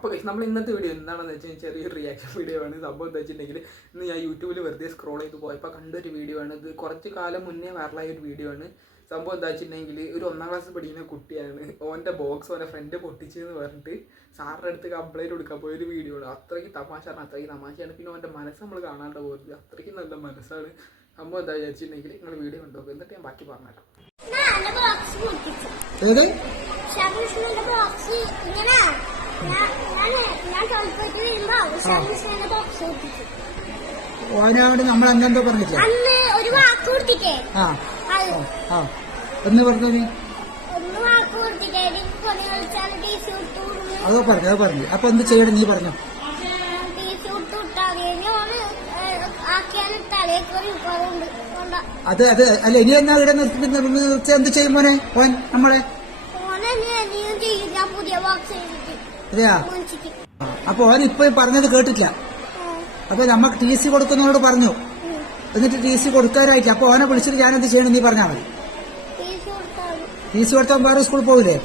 അപ്പോൾ നമ്മൾ ഇന്നത്തെ വീഡിയോ എന്താണെന്ന് വെച്ചാൽ ചെറിയൊരു റിയാക്ഷൻ വീഡിയോ ആണ്. സംഭവം എന്താ വെച്ചിട്ടുണ്ടെങ്കിൽ ഇന്ന് ഞാൻ യൂട്യൂബിൽ വെറുതെ സ്ക്രോൾ ചെയ്ത് പോയപ്പോൾ കണ്ടൊരു വീഡിയോ ആണ്. ഇത് കുറച്ച് കാലം മുന്നേ വൈറലായ ഒരു വീഡിയോ ആണ്. സംഭവം എന്താ വെച്ചിട്ടുണ്ടെങ്കിൽ ഒരു ഒന്നാം ക്ലാസ് പഠിക്കുന്ന കുട്ടിയാണ്. ഓന്റെ ബോക്സ് ഓന്റെ ഫ്രണ്ട് പൊട്ടിച്ചെന്ന് പറഞ്ഞിട്ട് സാറിന്റെ അടുത്ത് കംപ്ലൈന്റ് കൊടുക്കാൻ പോയ ഒരു വീഡിയോ ആണ്. അത്രയ്ക്ക് തമാശയാണ് അത്രയ്ക്ക് തമാശയാണ്. പിന്നെ ഓന്റെ മനസ്സ് നമ്മൾ കാണാണ്ട് പോകരുത് അത്രയ്ക്ക് നല്ല മനസ്സാണ്. സംഭവം എന്താ വിചാരിച്ചിട്ടുണ്ടെങ്കിൽ നിങ്ങൾ വീഡിയോ കണ്ടോക്കുക എന്നിട്ട് ഞാൻ ബാക്കി പറഞ്ഞുതരാം ഏത്? ബോക്സ് ഇങ്ങനെ ഓനോട് നമ്മൾ അന്നെന്തോ പറഞ്ഞില്ല അന്ന് ഒരു വാക്ക് കൊടുത്തിട്ടേ. ആ. ആ എന്ന് പറഞ്ഞു നീ അതോ പറഞ്ഞു അതോ പറഞ്ഞു. അപ്പൊ എന്ത് ചെയ്യണം നീ പറഞ്ഞു? അത് അത് അല്ല ഇനി എന്നാ ഇവിടെ നിർത്തി നിർത്തി എന്ത് ചെയ്യും മോനെ? ഓൻ നമ്മളെ? പുതിയ ബോക്സ് അതെയാ അപ്പൊ ഓൻ പറഞ്ഞത് കേട്ടില്ല അപ്പൊ നമ്മക്ക് ടി സി കൊടുക്കുന്നവരോട് പറഞ്ഞു. എന്നിട്ട് ടി സി കൊടുക്കാനായിട്ട് അപ്പൊ ഓനെ വിളിച്ചിട്ട് ഞാൻ ചെയ്യണം നീ പറഞ്ഞാൽ മതി. ടി സി കൊടുത്താൽ വേറെ സ്കൂളിൽ പോകില്ലേ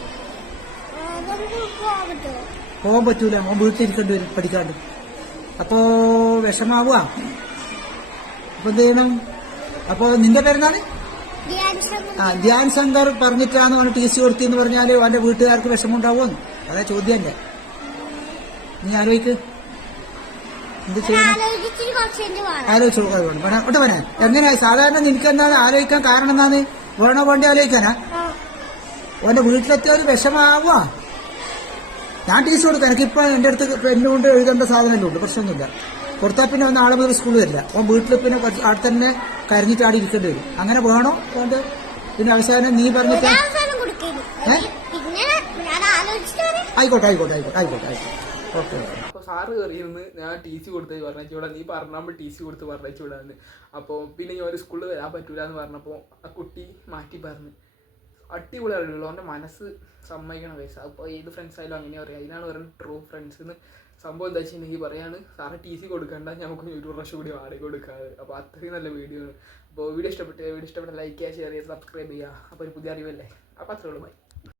പോകാൻ പറ്റൂല. ഓൻ വീട്ടിലിരിക്കേണ്ടി വരും പഠിക്കാണ്ട്. അപ്പോ വിഷമാവുക അപ്പൊ എന്ത് ചെയ്യണം? അപ്പൊ നിന്റെ പേരെന്താണ്? ആ ധ്യാൻ ശങ്കർ പറഞ്ഞിട്ടാണ് അവന് ടി സി കൊടുത്തിന്ന് പറഞ്ഞാൽ അവന്റെ വീട്ടുകാർക്ക് വിഷമം ഉണ്ടാവുമെന്ന് അതാ ചോദ്യം എന്റെ നീ ആലോചിക്ക്. എന്ത് ചെയ്യണം ആലോചിച്ചിട്ട് കുറച്ച് കഴിഞ്ഞ് വേണം ആലോചിച്ചു കൊടുക്കണം വേണം ഇവിടെ എങ്ങനെയാ സാധാരണ നിനക്ക് എന്താണ് ആലോചിക്കാൻ കാരണം എന്താണ്? വേണോ വേണ്ടി ആലോചിക്കാനാ? ഓന്റെ വീട്ടിലെത്തിയ ഒരു വിഷമാവുക ഞാൻ ടീച്ചർ കൊടുക്കാം. എനിക്കിപ്പോ എന്റെ അടുത്ത് പെണ്ണ് കൊണ്ട് എഴുതേണ്ട സാധനമല്ലേ ഉണ്ട് പ്രശ്നമൊന്നുമില്ല. കൊടുത്താൽ പിന്നെ ഒന്ന് ആളെ മുതൽ സ്കൂളിൽ വരില്ല. ഓൻ വീട്ടിൽ പിന്നെ ആടെ അവിടെ തന്നെ കരഞ്ഞിട്ട് ആടി ഇരിക്കേണ്ടി വരും. അങ്ങനെ വേണോ അതുകൊണ്ട് പിന്നെ അവസാനം നീ പറഞ്ഞിട്ട്. ആയിക്കോട്ടെ ആയിക്കോട്ടെ ആയിക്കോട്ടെ ആയിക്കോട്ടെ ആയിക്കോട്ടെ. അപ്പോൾ സാറ് കയറിയിരുന്ന് ഞാൻ ടി സി കൊടുത്ത് പറഞ്ഞൂടാ നീ പറഞ്ഞാൽ ടി സി കൊടുത്ത് പറഞ്ഞൂടാന്ന് അപ്പോൾ പിന്നെ ഞാൻ ഒരു സ്കൂളിൽ വരാൻ പറ്റൂല എന്ന് പറഞ്ഞപ്പോൾ ആ കുട്ടി മാറ്റി പറഞ്ഞു. അടിപൊളിയാണല്ലോ അവന്റെ മനസ്സ് സമ്മതിക്കണം പൈസ അപ്പോൾ ഏത് ഫ്രണ്ട്സ് ആയാലും അങ്ങനെ പറയാം. ഇതിനാണ് പറയുന്നത് ട്രൂ ഫ്രണ്ട്സ് എന്ന് സംഭവം എന്താ വെച്ചിട്ടുണ്ടെങ്കിൽ പറയാണ് സാറ് ടി സി കൊടുക്കണ്ട. നമുക്ക് ഒരു പ്രാവശ്യം കൂടി വാടക കൊടുക്കാതെ അപ്പോൾ അത്രയും നല്ല വീഡിയോ ആണ്. അപ്പോൾ വീഡിയോ ഇഷ്ടപ്പെട്ട് വീഡിയോ ഇഷ്ടപ്പെട്ട ലൈക്ക് ചെയ്യുക ഷെയർ ചെയ്യുക സബ്സ്ക്രൈബ് ചെയ്യുക. അപ്പോൾ ഒരു പുതിയ അറിവല്ലേ? അപ്പോൾ അത്രേ ബൈ